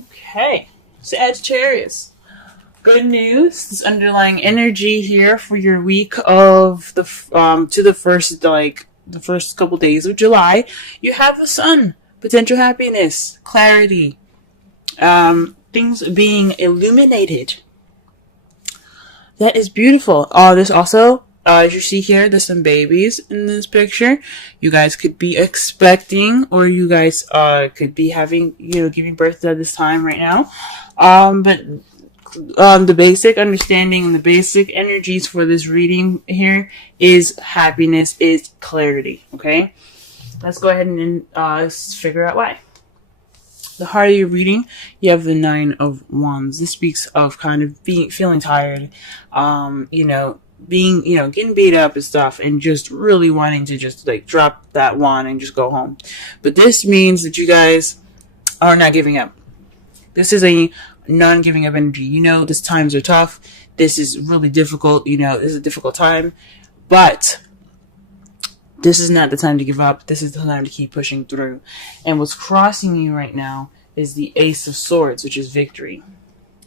Okay, Sagittarius. Good news. This underlying energy here for your week of the to the first couple days of July. You have the sun, potential happiness, clarity, things being illuminated. That is beautiful. This also, as you see here, there's some babies in this picture. You guys could be expecting, or you guys could be having, giving birth at this time right now. But the basic understanding and the basic energies for this reading here is happiness, is clarity. Okay, let's go ahead and figure out why. The heart of your reading, you have the Nine of Wands. This speaks of kind of feeling tired, getting beat up and stuff, and just really wanting to just like drop that wand and just go home. But this means that you guys are not giving up. This is a non-giving up energy. These times are tough. This is really difficult. This is a difficult time, but this is not the time to give up. This is the time to keep pushing through. And what's crossing you right now is the Ace of Swords, which is victory.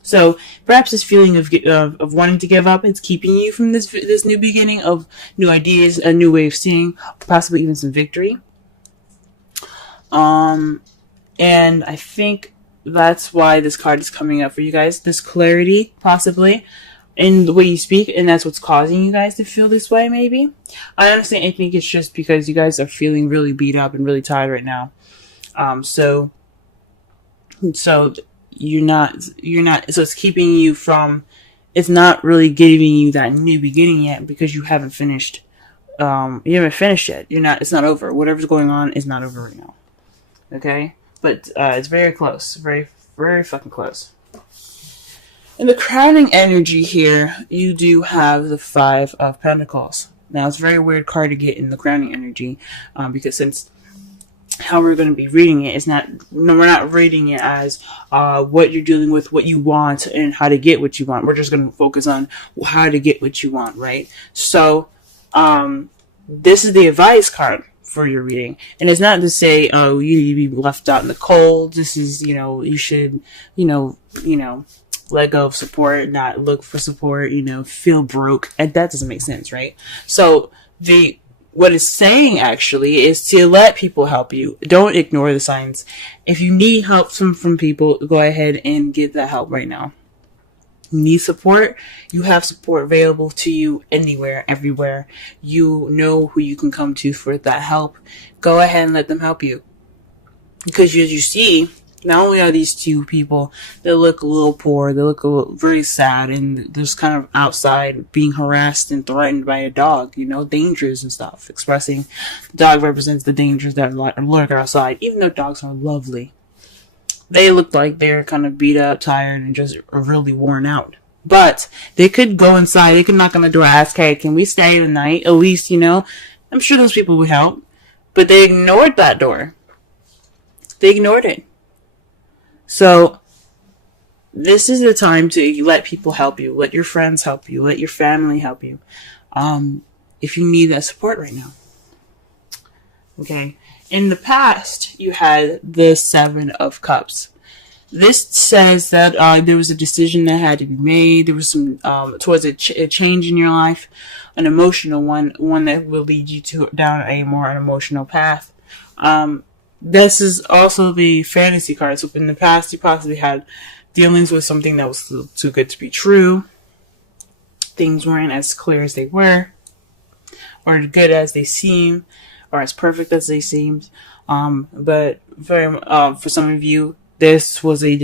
So perhaps this feeling of wanting to give up, it's keeping you from this new beginning of new ideas, a new way of seeing, possibly even some victory. And I think that's why this card is coming up for you guys. This clarity, possibly, in the way you speak, and that's what's causing you guys to feel this way, maybe. I think it's just because you guys are feeling really beat up and really tired right now. So you're not, so it's keeping you from, it's not really giving you that new beginning yet because you haven't finished, yet. It's not over. Whatever's going on is not over right now. Okay? But, it's very close. Very, very fucking close. In the crowning energy here, you do have the Five of Pentacles. Now, it's a very weird card to get in the crowning energy, because since how we're going to be reading it is we're not reading it as what you're dealing with, what you want, and how to get what you want. We're just going to focus on how to get what you want, right? So, this is the advice card for your reading. And it's not to say, you need to be left out in the cold. This is, you should, let go of support, not look for support, feel broke. And that doesn't make sense, right? So what it's saying actually is to let people help you. Don't ignore the signs. If you need help from people, go ahead and get that help right now. You need support, you have support available to you anywhere, everywhere. You know who you can come to for that help. Go ahead and let them help you. Because as you see, not only are these two people, they look a little poor, they look very sad, and they're just kind of outside being harassed and threatened by a dog, dangers and stuff. Expressing the dog represents the dangers that lurk outside, even though dogs are lovely. They look like they're kind of beat up, tired, and just really worn out. But they could go inside, they could knock on the door and ask, hey, can we stay the night? At least, I'm sure those people would help. But they ignored that door. They ignored it. So, this is the time to let people help you. Let your friends help you. Let your family help you. If you need that support right now. Okay. In the past, you had the Seven of Cups. This says that there was a decision that had to be made. There was some towards a change in your life, an emotional one that will lead you down a more emotional path. This is also the fantasy card. So in the past, you possibly had dealings with something that was too good to be true. Things weren't as clear as they were, or good as they seem, or as perfect as they seemed. But for some of you, this was a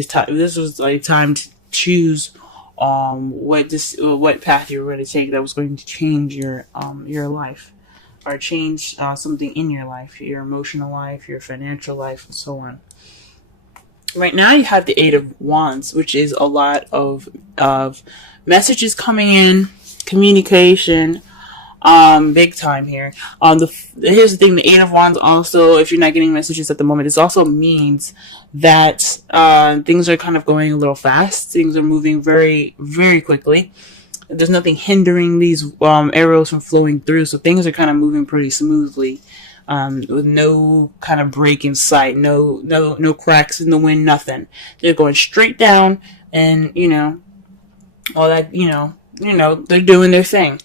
time to choose what path you were going to take that was going to change your life, or change something in your life, your emotional life, your financial life, and so on. Right now, you have the Eight of Wands, which is a lot of messages coming in, communication, big time here. Here's the thing: the Eight of Wands also, if you're not getting messages at the moment, this also means that things are kind of going a little fast. Things are moving very, very quickly. There's nothing hindering these arrows from flowing through, so things are kind of moving pretty smoothly. with no kind of break in sight, no cracks in the wind, nothing. They're going straight down, and all that, they're doing their thing.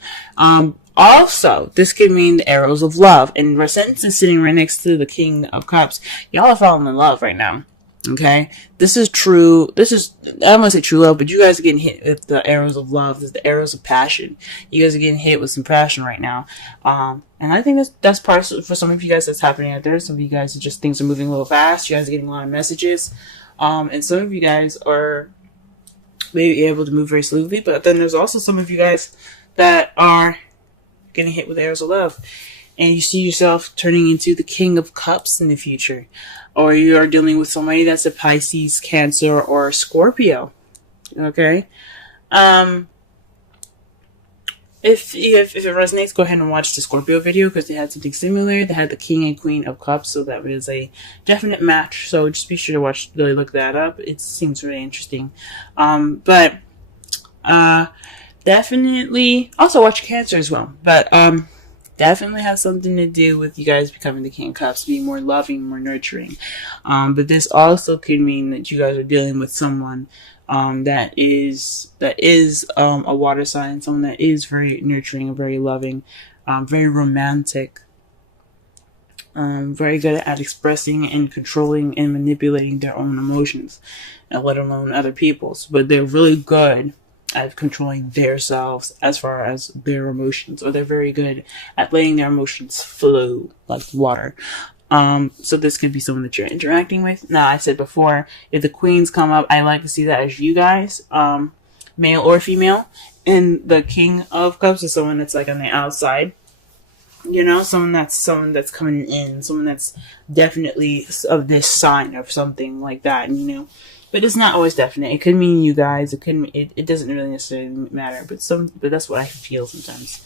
Also, this could mean the arrows of love, and Resentence is sitting right next to the King of Cups. Y'all are falling in love right now. Okay, this is true. I don't want to say true love, but you guys are getting hit with the arrows of love. This is the arrows of passion. You guys are getting hit with some passion right now. And I think that's part of, for some of you guys, that's happening out there. Some of you guys, things are moving a little fast. You guys are getting a lot of messages. And some of you guys are maybe able to move very smoothly, but then there's also some of you guys that are getting hit with arrows of love, and you see yourself turning into the King of Cups in the future, or you are dealing with somebody that's a Pisces, Cancer, or Scorpio. Okay, if it resonates, go ahead and watch the Scorpio video, because they had something similar. They had the King and Queen of Cups, so that was a definite match. So just be sure to really look that up. It seems really interesting. But definitely also watch Cancer as well. But definitely has something to do with you guys becoming the King of Cups, being more loving, more nurturing. But this also could mean that you guys are dealing with someone that is a water sign, someone that is very nurturing and very loving, very romantic, very good at expressing and controlling and manipulating their own emotions, and let alone other people's. But they're really good at controlling themselves as far as their emotions, or they're very good at letting their emotions flow like water. So this could be someone that you're interacting with. Now, I said before, if the queens come up, I like to see that as you guys, male or female. And the King of Cups is someone that's like on the outside. Someone that's coming in, someone that's definitely of this sign or something like that, But it's not always definite. It could mean you guys. It could mean, it doesn't really necessarily matter. But that's what I feel sometimes.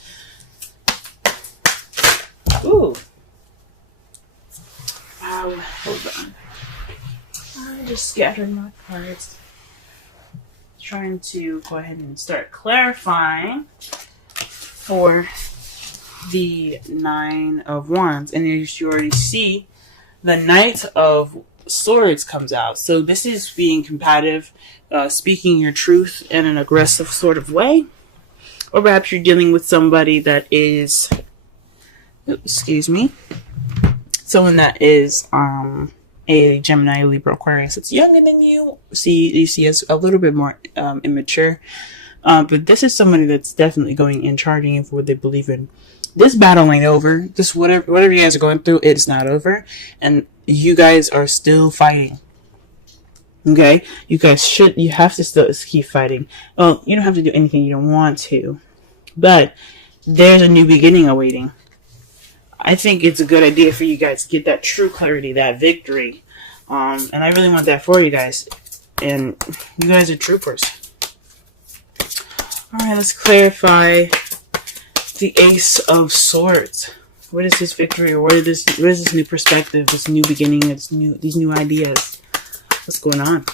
Ooh. Hold on. I just scattered my cards. Trying to go ahead and start clarifying for the Nine of Wands. And as you already see, the Knight of Swords comes out. So this is being combative, speaking your truth in an aggressive sort of way. Or perhaps you're dealing with somebody that is, someone that is a Gemini, Libra, Aquarius. It's younger than you. You see as a little bit more immature. But this is somebody that's definitely going in, charging in for what they believe in. This battle ain't over. This whatever you guys are going through, it's not over. And you guys are still fighting. Okay? You have to still keep fighting. Well, you don't have to do anything you don't want to. But there's a new beginning awaiting. I think it's a good idea for you guys to get that true clarity, that victory. And I really want that for you guys. And you guys are troopers. Alright, let's clarify the Ace of Swords. What is this victory, or what is this new perspective, this new beginning, these new ideas? What's going on?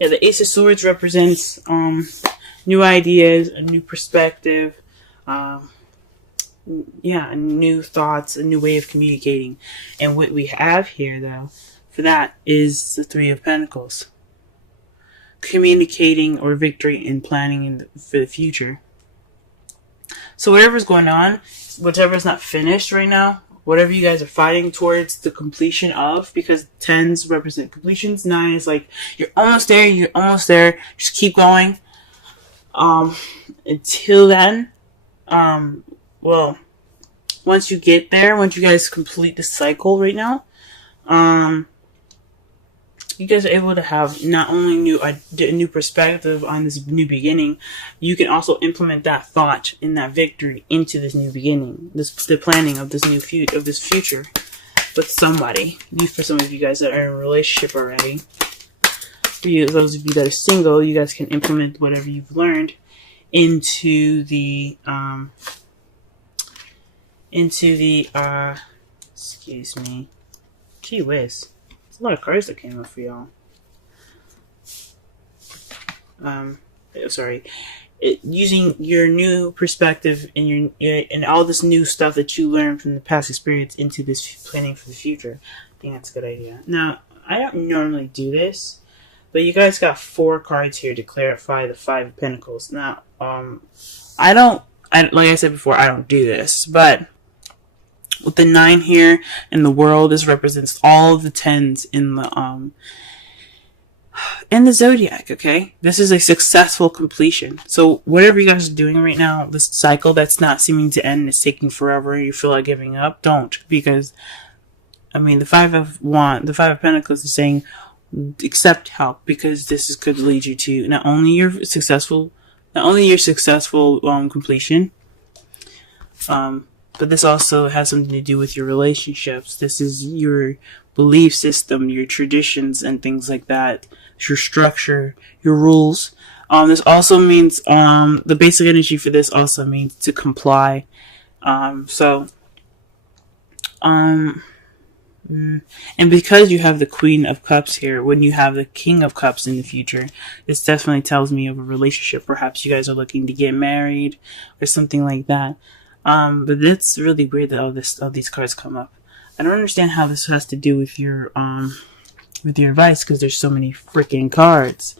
Yeah, the Ace of Swords represents new ideas, a new perspective, new thoughts, a new way of communicating. And what we have here, though, for that is the Three of Pentacles. Communicating or victory and planning for the future. So whatever's going on, whatever's not finished right now, whatever you guys are fighting towards the completion of, because 10s represent completions, 9 is like, you're almost there, just keep going. Until then, once you get there, once you guys complete the cycle right now, you guys are able to have not only a new perspective on this new beginning, you can also implement that thought and that victory into this new beginning, the planning of this future with somebody. For some of you guys that are in a relationship already, for you, those of you that are single, you guys can implement whatever you've learned into the excuse me, gee whiz. A lot of cards that came up for y'all. using your new perspective and and all this new stuff that you learned from the past experience into this planning for the future. I think that's a good idea. Now, I don't normally do this, but you guys got 4 cards here to clarify the 5 of Pentacles. Now, like I said before, I don't do this, but with the 9 here in the world, this represents all of the 10s in the zodiac. Okay, this is a successful completion. So whatever you guys are doing right now, this cycle that's not seeming to end, is taking forever, you feel like giving up, don't, because I mean the 5 of Pentacles is saying accept help, because this could lead you to not only your successful completion, but this also has something to do with your relationships. This is your belief system, your traditions, and things like that. Your structure, your rules. This also means, the basic energy for this also means to comply. And because you have the Queen of Cups here, when you have the King of Cups in the future, this definitely tells me of a relationship. Perhaps you guys are looking to get married or something like that. But it's really weird that all these cards come up. I don't understand how this has to do with your advice, because there's so many freaking cards.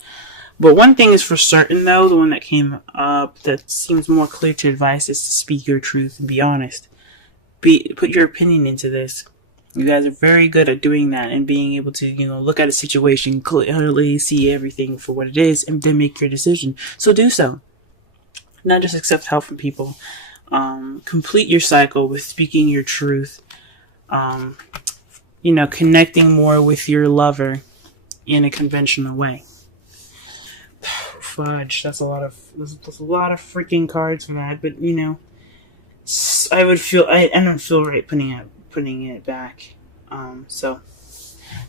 But one thing is for certain, though, the one that came up that seems more clear to advice is to speak your truth and be honest. Put your opinion into this. You guys are very good at doing that and being able to, look at a situation clearly, see everything for what it is, and then make your decision. So do so. Not just accept help from people. Complete your cycle with speaking your truth. Connecting more with your lover in a conventional way. Fudge, that's a lot of freaking cards for that, but I don't feel right putting it back. So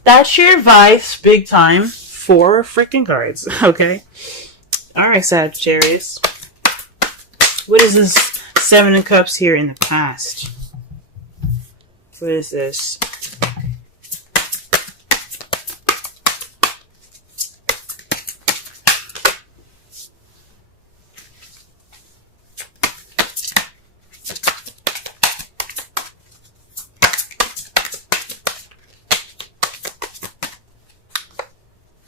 that's your advice, big time, 4 freaking cards. Okay. Alright, Sagittarius. What is this 7 of Cups here in the past? What is this?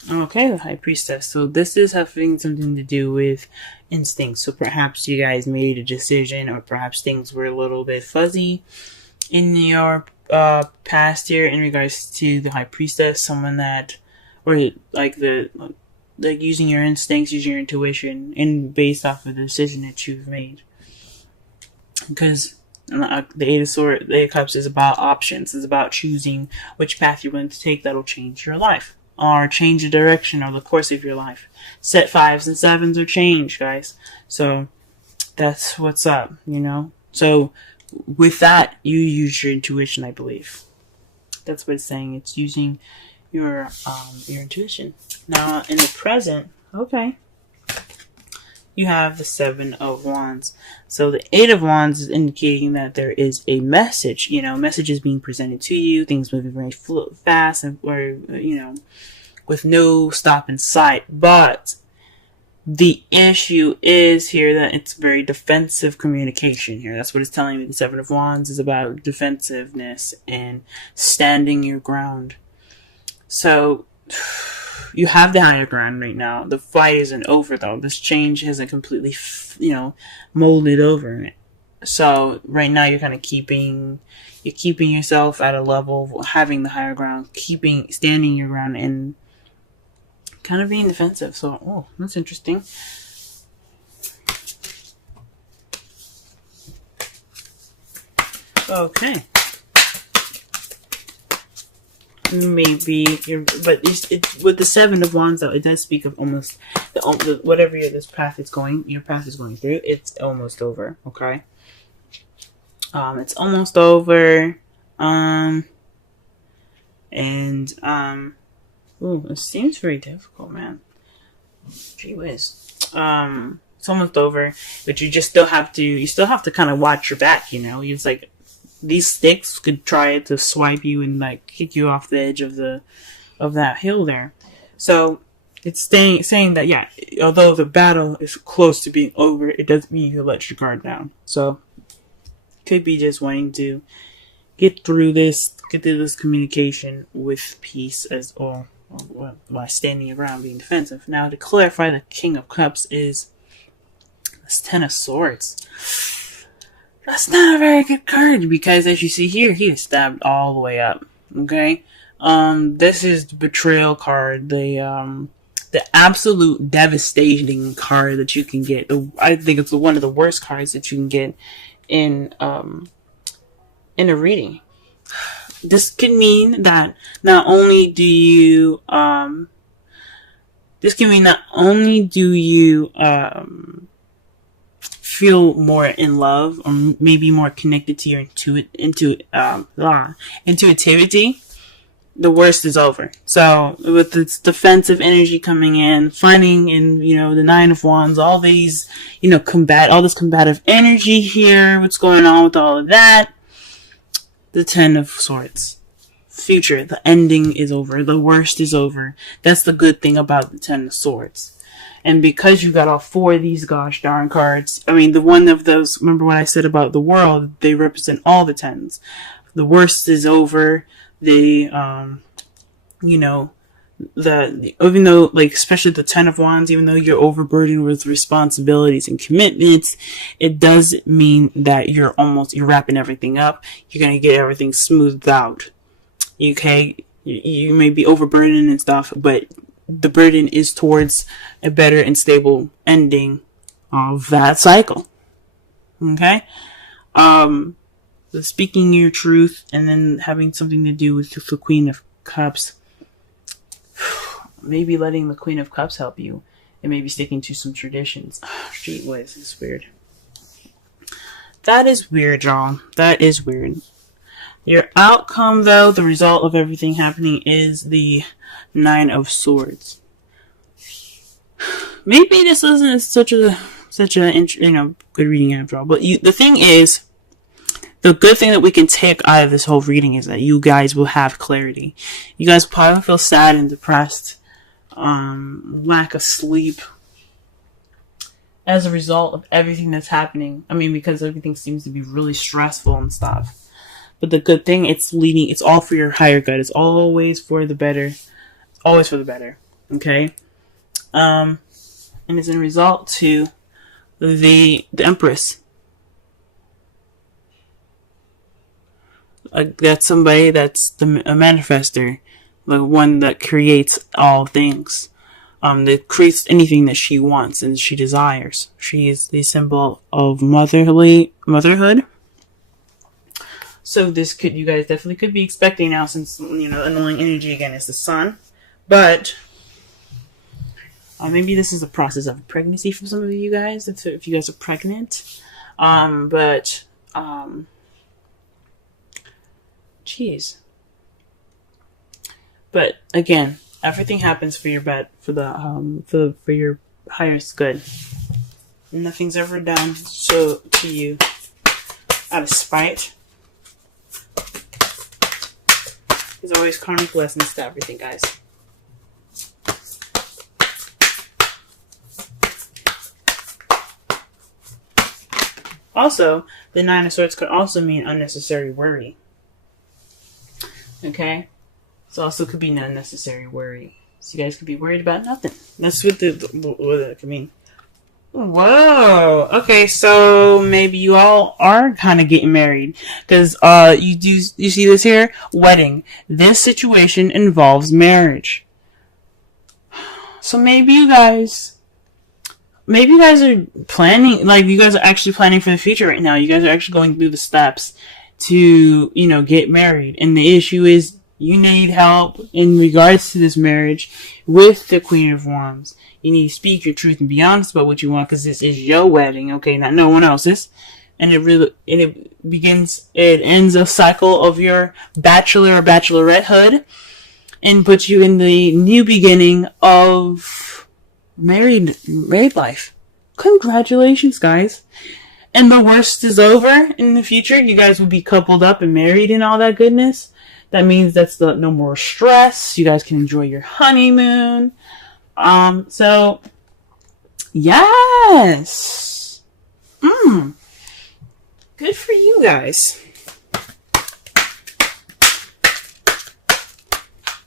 Okay, the High Priestess. So this is having something to do with instincts. So perhaps you guys made a decision, or perhaps things were a little bit fuzzy in your past year in regards to the High Priestess. Someone that, or like using your instincts, using your intuition, and based off of the decision that you've made. Because the Eight of Cups is about options. It's about choosing which path you're going to take that'll change your life, or change the direction or the course of your life. Set 5s and 7s or change, guys. So that's what's up, So with that, you use your intuition, I believe. That's what it's saying. It's using your intuition. Now in the present, okay, you have the 7 of Wands. So the 8 of Wands is indicating that there is a message. Messages being presented to you, things moving very fast, or with no stop in sight. But the issue is here that it's very defensive communication here. That's what it's telling me. The 7 of Wands is about defensiveness and standing your ground. So you have the higher ground right now. The fight isn't over, though. This change hasn't completely, molded over. So right now you're kind of keeping yourself at a level of having the higher ground, standing your ground, and kind of being defensive. So, that's interesting. Okay. Maybe but it's with the 7 of Wands, though, it does speak of almost whatever your path is going through. It's almost over. Okay. It's almost over. It seems very difficult, man. Gee whiz. It's almost over, but you still have to kind of watch your back. It's like these sticks could try to swipe you and kick you off the edge of that hill there. So It's saying that, yeah, although the battle is close to being over, it doesn't mean you let your guard down. So, could be just wanting to get through this communication with peace as or by standing around being defensive. Now, to clarify, the King of Cups is this Ten of Swords. That's not a very good card because, as you see here, he is stabbed all the way up. Okay, this is the betrayal card. The absolute devastating card that you can get. I think it's one of the worst cards that you can get in a reading. This could mean that not only do you feel more in love, or maybe more connected to your intuitivity. The worst is over. So, with this defensive energy coming in, finding in, the Nine of Wands, all these, all this combative energy here, what's going on with all of that? The Ten of Swords. Future, the ending is over. The worst is over. That's the good thing about the Ten of Swords. And because you got all four of these gosh darn cards, the one of those, remember what I said about the world, they represent all the tens. The worst is over. Even though, especially the Ten of Wands, even though you're overburdened with responsibilities and commitments, it does mean that you're wrapping everything up. You're going to get everything smoothed out. Okay? You may be overburdened and stuff, but the burden is towards a better and stable ending of that cycle. Okay? Speaking your truth and then having something to do with the Queen of Cups. Maybe letting the Queen of Cups help you, and maybe sticking to some traditions. Gee whiz, it's weird. That is weird, y'all. That is weird. Your outcome, though, the result of everything happening, is the Nine of Swords. Maybe this isn't such a good reading after all. But the thing is, the good thing that we can take out of this whole reading is that you guys will have clarity. You guys will probably feel sad and depressed, lack of sleep, as a result of everything that's happening. Because everything seems to be really stressful and stuff. But the good thing, it's all for your higher good. It's always for the better. It's always for the better. Okay? And it's in result to the Empress. That's somebody that's a manifester, the one that creates all things, that creates anything that she wants and she desires. She is the symbol of motherhood. So you guys definitely could be expecting now, since annoying energy again is the Sun, but maybe this is a process of pregnancy for some of you guys if you guys are pregnant, Jeez. But again, everything happens for your for your highest good. Nothing's ever done to you out of spite. There's always karmic lessons to everything, guys. Also, the Nine of Swords could also mean unnecessary worry. Okay? So also could be an unnecessary worry. So you guys could be worried about nothing. That's what it could mean. Whoa. Okay, so maybe you all are kind of getting married. Because you see this here? Wedding. This situation involves marriage. So maybe you guys are planning, you guys are actually planning for the future right now. You guys are actually going through the steps to, get married. And the issue is you need help in regards to this marriage with the Queen of Wands. You need to speak your truth and be honest about what you want, because this is your wedding, okay, not no one else's. And it ends a cycle of your bachelor or bachelorettehood and puts you in the new beginning of married life. Congratulations, guys. And the worst is over. In the future, you guys will be coupled up and married and all that goodness. That means no more stress. You guys can enjoy your honeymoon. So yes. Good for you guys.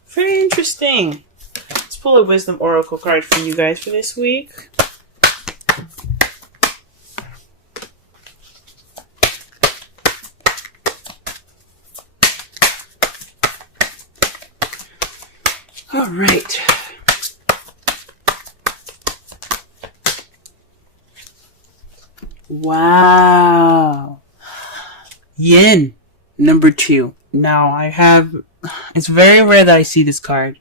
Very interesting. Let's pull a wisdom oracle card for you guys for this week. All right. Wow. Yin, number 2. Now, it's very rare that I see this card.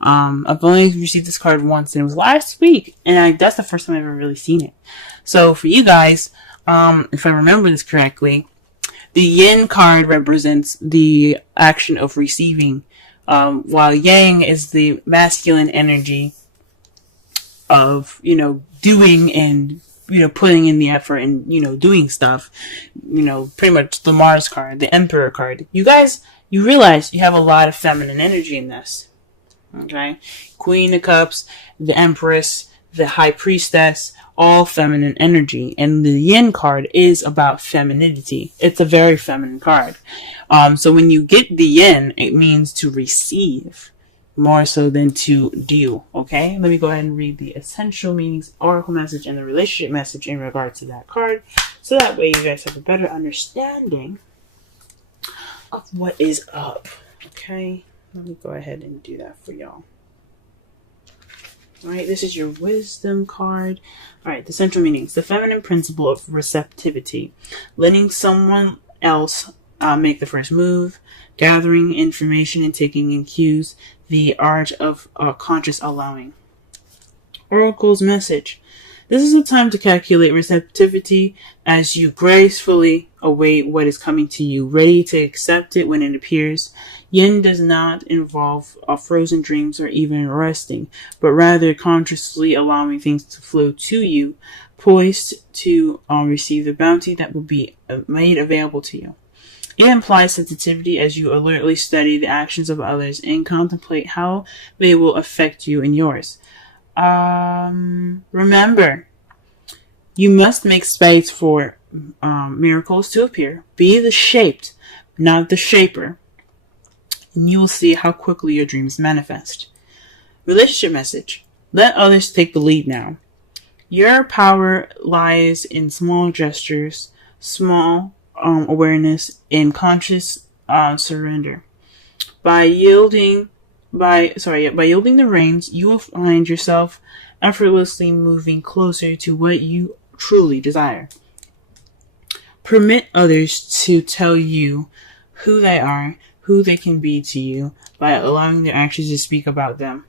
I've only received this card once, and it was last week, and that's the first time I've ever really seen it. So, for you guys, if I remember this correctly, the Yin card represents the action of receiving, while Yang is the masculine energy of, doing and, putting in the effort and, doing stuff. Pretty much the Mars card, the Emperor card. You guys, you realize you have a lot of feminine energy in this. Okay? Queen of Cups, the Empress, the High Priestess, all feminine energy. And the Yin card is about femininity. It's a very feminine card. So when you get the Yin, it means to receive more so than to do. Okay? Let me go ahead and read the essential meanings, oracle message, and the relationship message in regard to that card. So that way you guys have a better understanding of what is up. Okay? Let me go ahead and do that for y'all. Alright, this is your wisdom card. Alright, the central meanings. The feminine principle of receptivity. Letting someone else make the first move. Gathering information and taking in cues. The art of conscious allowing. Oracle's message. This is a time to calculate receptivity as you gracefully await what is coming to you, ready to accept it when it appears. Yin does not involve frozen dreams or even resting, but rather consciously allowing things to flow to you, poised to receive the bounty that will be made available to you. It implies sensitivity as you alertly study the actions of others and contemplate how they will affect you and yours. Remember, you must make space for miracles to appear. Be the shaped, not the shaper. And you will see how quickly your dreams manifest. Relationship message. Let others take the lead now. Your power lies in small gestures, small awareness, and conscious surrender. By yielding the reins, you will find yourself effortlessly moving closer to what you truly desire. Permit others to tell you who they are, who they can be to you, by allowing their actions to speak about them.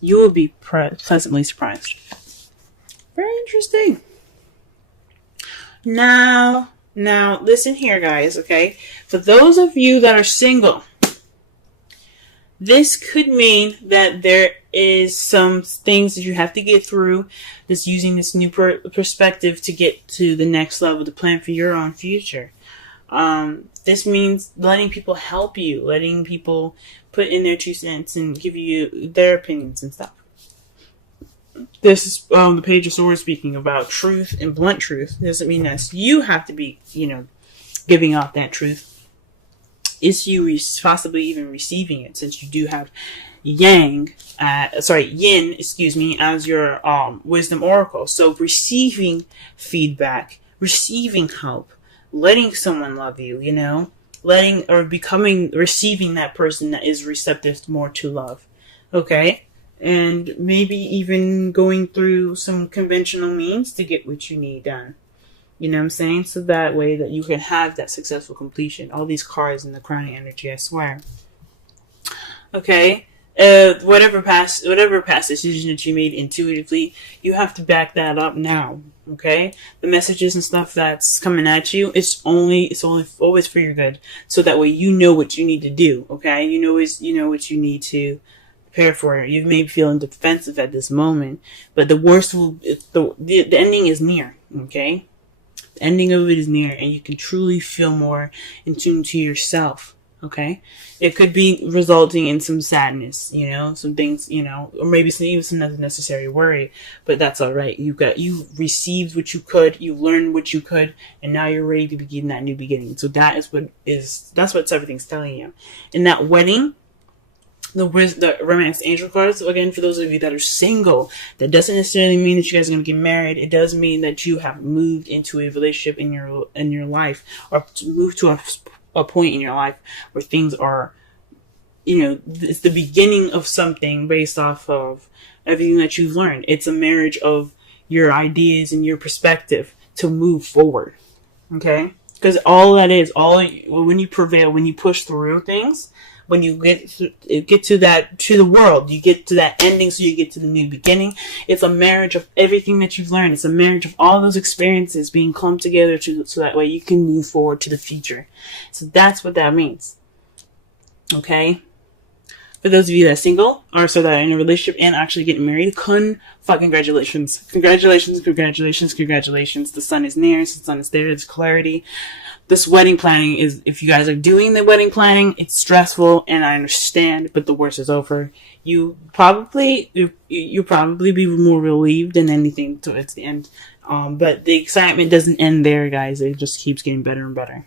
You will be pleasantly surprised. Very interesting. Now, listen here, guys, okay? For those of you that are single, this could mean that there is some things that you have to get through, that's using this new perspective to get to the next level, to plan for your own future. This means letting people help you, letting people put in their 2 cents and give you their opinions and stuff. This is the Page of Swords speaking about truth and blunt truth. It doesn't mean that you have to be, giving out that truth. It's you possibly even receiving it, since you do have Yin, as your wisdom oracle. So receiving feedback, receiving help, letting someone love you, receiving that person that is receptive more to love. Okay? And maybe even going through some conventional means to get what you need done. You know what I'm saying? So that way that you can have that successful completion. All these cards in the crowning energy, I swear. Okay? Whatever past decision that you made intuitively, you have to back that up now. Okay? The messages and stuff that's coming at you, it's always for your good. So that way you know what you need to do. Okay? You know what you need to prepare for. You may be feeling defensive at this moment, but the worst the ending is near. Okay? The ending of it is near, and you can truly feel more in tune to yourself. Okay, it could be resulting in some sadness, some things, or maybe even some unnecessary worry, but that's all right. You received what you could, you learned what you could, and now you're ready to begin that new beginning. So that's what everything's telling you. In that wedding, the romance angel cards, again, for those of you that are single, that doesn't necessarily mean that you guys are going to get married. It does mean that you have moved into a relationship in your life, or moved to a point in your life where things are, it's the beginning of something based off of everything that you've learned. It's a marriage of your ideas and your perspective to move forward. Okay? Because all that is, when you prevail, when you push through things, when you get to the world, you get to that ending, so you get to the new beginning. It's a marriage of everything that you've learned. It's a marriage of all those experiences being clumped together so that way you can move forward to the future. So that's what that means. Okay? For those of you that are single, or so that are in a relationship and actually getting married, congratulations. Congratulations, congratulations, congratulations. The sun is near, the sun is there, there's clarity. This wedding planning is, if you guys are doing the wedding planning, it's stressful, and I understand, but the worst is over. You probably be more relieved than anything towards the end. But the excitement doesn't end there, guys. It just keeps getting better and better.